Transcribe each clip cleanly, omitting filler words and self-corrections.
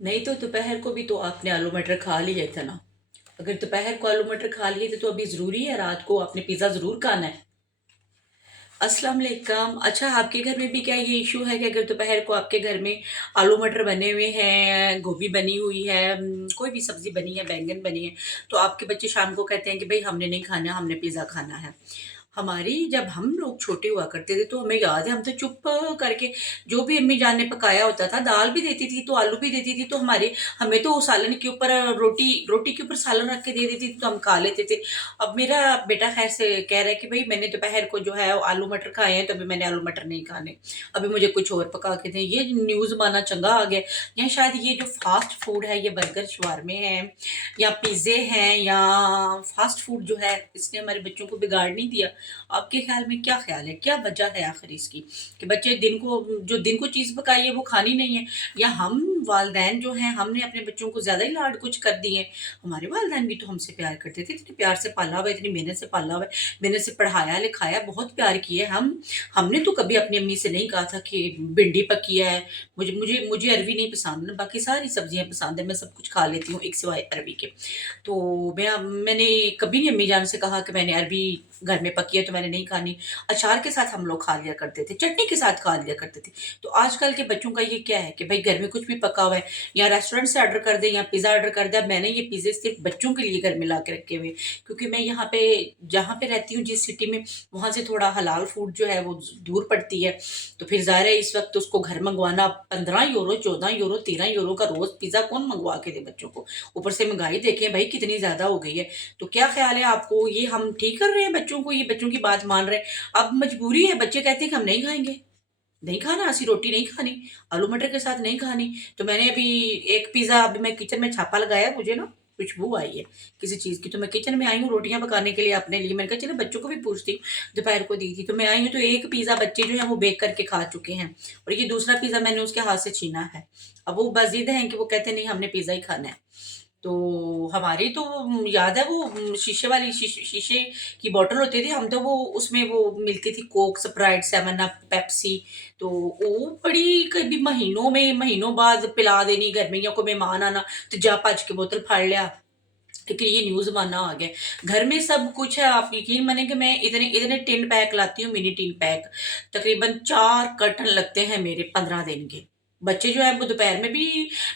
नहीं तो दोपहर को भी तो आपने आलू मटर खा लिए थे ना। अगर दोपहर को आलू मटर खा लिए थे तो अभी जरूरी है रात को आपने पिज्जा जरूर खाना है। अस्सलाम वालेकुम। अच्छा, आपके घर में भी क्या ये इशू है कि अगर दोपहर को आपके घर में आलू मटर बने हुए हैं, गोभी बनी हुई है, कोई भी सब्जी बनी है, बैंगन बनी है, तो आपके बच्चे शाम को कहते हैं कि भाई हमने नहीं खाना, हमने पिज्ज़ा खाना है। हमारी जब हम लोग छोटे हुआ करते थे तो हमें याद है, हम तो चुप करके जो भी अम्मी जान ने पकाया होता था, दाल भी देती थी तो आलू भी देती थी, तो हमारे हमें तो सालन के ऊपर रोटी रोटी के ऊपर सालन रख के दे देती थी तो हम खा लेते थे। अब मेरा बेटा खैर से कह रहा है कि भाई मैंने दोपहर को जो है आलू मटर खाए हैं तो अभी मैंने आलू मटर नहीं खाने, अभी मुझे कुछ और पका के दें। ये न्यूज़ माना चंगा आ गया। या शायद ये जो फास्ट फूड है, ये बर्गर शवारमे हैं या पिज़्ज़े हैं या फास्ट फूड जो है, इसने हमारे बच्चों को बिगाड़ नहीं दिया। आपके ख्याल में क्या ख्याल है, क्या वजह है आखिर इसकी कि बच्चे दिन को चीज़ पकाई है वो खानी नहीं है, या हम वालदैन जो हैं हमने अपने बच्चों को ज़्यादा ही लाड कुछ कर दिए हैं। हमारे वालदैन भी तो हमसे प्यार करते थे, इतने प्यार से पाला हुआ है, इतनी मेहनत से पाला हुआ है, मेहनत से पढ़ाया लिखाया, बहुत प्यार किया है। हमने तो कभी अपनी अम्मी से नहीं कहा था कि भिंडी पकी है, मुझे मुझे मुझे अरवी नहीं पसंद, बाकी सारी सब्जियां पसंद है, मैं सब कुछ खा लेती हूँ एक सिवाय अरवी के। तो मैंने कभी नहीं अम्मी जान से कहा कि मैंने अरबी घर में पकी है तो मैंने नहीं खानी। अचार के साथ हम लोग खा लिया करते थे, चटनी के साथ खा लिया करते थे। तो आजकल के बच्चों का ये क्या है कि भाई घर में कुछ भी पका हुआ है, या रेस्टोरेंट से ऑर्डर कर दे या पिज़्ज़ा ऑर्डर कर दे। अब मैंने ये पिज़्ज़े सिर्फ बच्चों के लिए घर में ला के रखे हुए, क्योंकि मैं यहाँ पे जहाँ पे रहती हूँ जिस सिटी में, वहाँ से थोड़ा हलाल फूड जो है वो दूर पड़ती है। तो फिर ज़ाहिर है इस वक्त उसको घर मंगवाना 15 यूरो, 14 यूरो, 13 यूरो का रोज़ पिज़्ज़ा कौन मंगवा के दे बच्चों को। ऊपर से महंगाई देखें भाई कितनी ज़्यादा हो गई है। तो क्या ख्याल है आपको, ये हम ठीक कर रहे हैं बच्चों को, ये बच्चों की बात मान रहे हैं? अब मजबूरी है, बच्चे कहते हैं कि हम नहीं खाएंगे, नहीं खाना, ऐसी रोटी नहीं खानी, आलू मटर के साथ नहीं खानी। तो मैंने अभी एक पिज़्ज़ा, अभी मैं किचन में छापा लगाया, मुझे ना खुशबू आई है किसी चीज़ की, तो मैं किचन में आई हूँ रोटियां पकाने के लिए अपने लिए। मैंने कहा चलो बच्चों को भी पूछती हूँ, दोपहर को दी थी तो मैं आई हूँ, तो एक पिज़्ज़ा बच्चे जो है वो बेक करके खा चुके हैं, और ये दूसरा पिज़्ज़ा मैंने उसके हाथ से छीना है। अब वो बजिद हैं कि वो कहते नहीं हमने पिज़्ज़ा ही खाना है। तो हमारी तो याद है वो शीशे वाली शीशे की बोतल होती थी, हम तो वो उसमें वो मिलती थी Coke, Sprite, seven up, Pepsi. तो वो बड़ी कभी महीनों बाद पिला देनी, घर में या कोई मेहमान आना तो जा भज के बोतल फाड़ लिया। लेकिन ये न्यूज मानना आ गया, घर में सब कुछ है। आप यकीन माने कि मैं इतने इतने टिन पैक लाती हूँ, मिनी टिन पैक, तकरीबन 4 कर्टन लगते हैं मेरे 15 दिन के। बच्चे जो है वो दोपहर में भी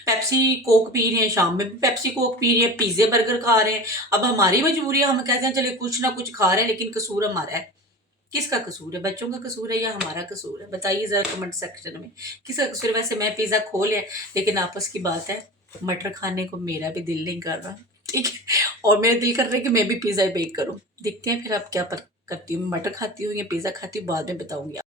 पेप्सी कोक पी रहे हैं, शाम में भी पेप्सी कोक पी रहे हैं, पिज्जे बर्गर खा रहे हैं। अब हमारी मजबूरी है, हम कहते हैं चले कुछ ना कुछ खा रहे हैं, लेकिन कसूर हमारा है। किसका कसूर है, बच्चों का कसूर है या हमारा कसूर है? बताइए जरा कमेंट सेक्शन में, किसका कसूर है? वैसे मैं पिज्जा खो लिया, लेकिन आपस की बात है, मटर खाने को मेरा भी दिल नहीं कर रहा, ठीक है, और मेरा दिल कर रहा है कि मैं भी पिज्जा बेक करूं। देखते हैं फिर आप क्या करती हूँ, मटर खाती हूँ या पिज्जा खाती हूँ, बाद में बताऊंगी।